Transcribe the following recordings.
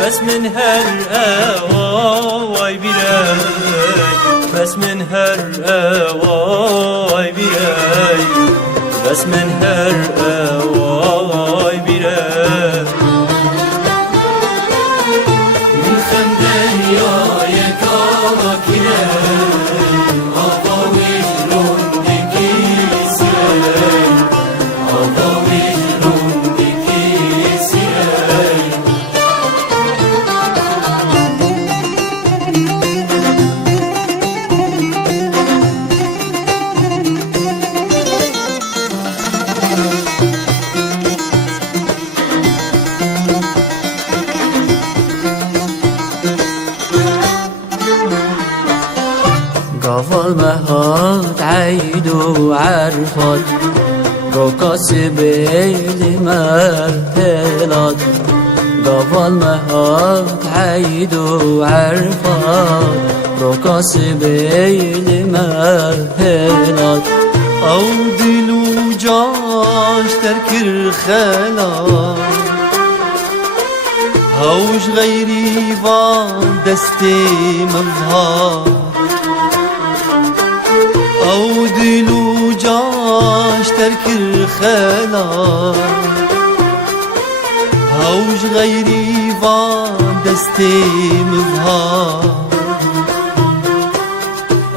بس من هر اواي براي بس من هر اواي براي بس من هر اواي براي من خندن يا يكالا كراي اواوي لوندي كيسراي اواوي لوندي كيسراي قفل مهات عيد وعرفت رقص بيلي مرتلات قفل مهات عيد وعرفت رقص بيلي مرتلات او دلو جاش تركر خلا هوش غيري وان دستي مظهر او دلو جاش تركر خلا هوش غيري وان دستي مظهر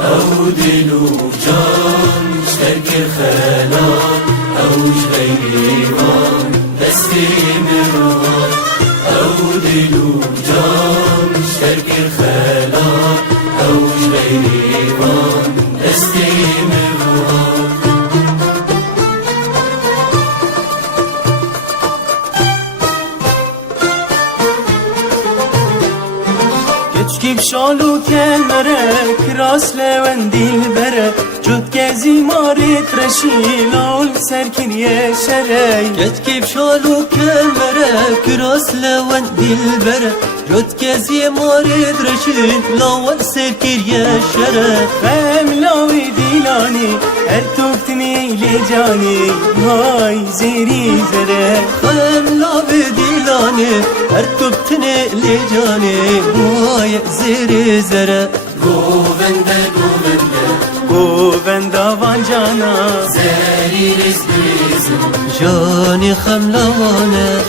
او دلو جاش تركر خلا هوش غيري وان دستي مظهر او دلو جاش تركر خلا هوش غيري وان دستي مظهر كيف شالو كلمره كراس لون دلبره جد كزي مارت رشيلال سركن يشري كيف شالو كلمره كراس لون دلبره جد كزي مارت رشيلال سركن يشري فملاوي ديلاني ارتوفتني لجاني هاي زيري زره فملاوي ديلاني ارتوفتني لجاني هاي زيري زره گوونده گوونده وان جانا زری رزم جاني خملانه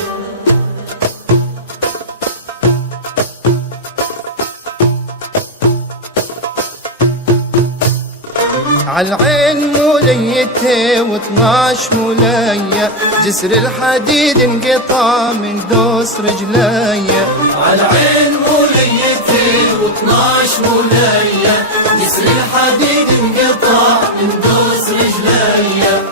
عالعين موليته و12 مولية جسر الحديد انقطع من دوس رجليا عالعين موليته و12 مولية جسر الحديد انقطع من دوس رجليا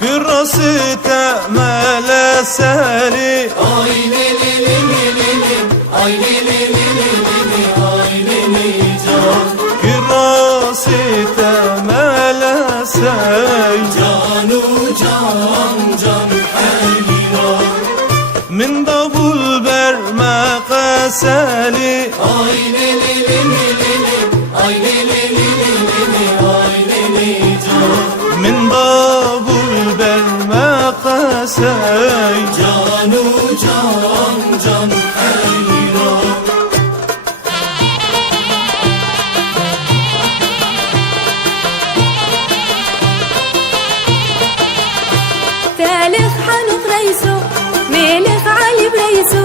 قرصته مال سالي اي لي لي لي لي لي اي لي لي لي لي اي لي لي جان قرصته مال سالي جانو جان جان حيران من ضبول برما قسالي اي لي لي لي لي اي لي لي لي لي اي لي لي جان من ضبول برما قسالي جانو جان جان حيران تالف حنوف ريسو ملك علي بريسو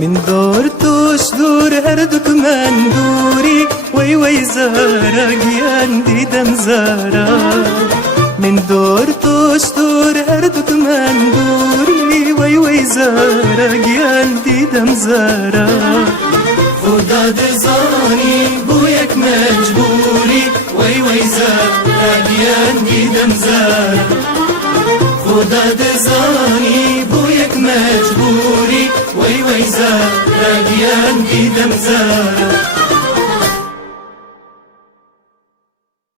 من دور توش دور هردك من دوري وي وي زارا جيان دي دم زارا من دور توش دور هردك من دوري وي وي زارا جيان دي دم زارا خدا دزانی بو یک مجبوری وی وی زارا گیان دیدم زارا خدا دزانی بو یک مجبوری وی وی زارا گیان دیدم زارا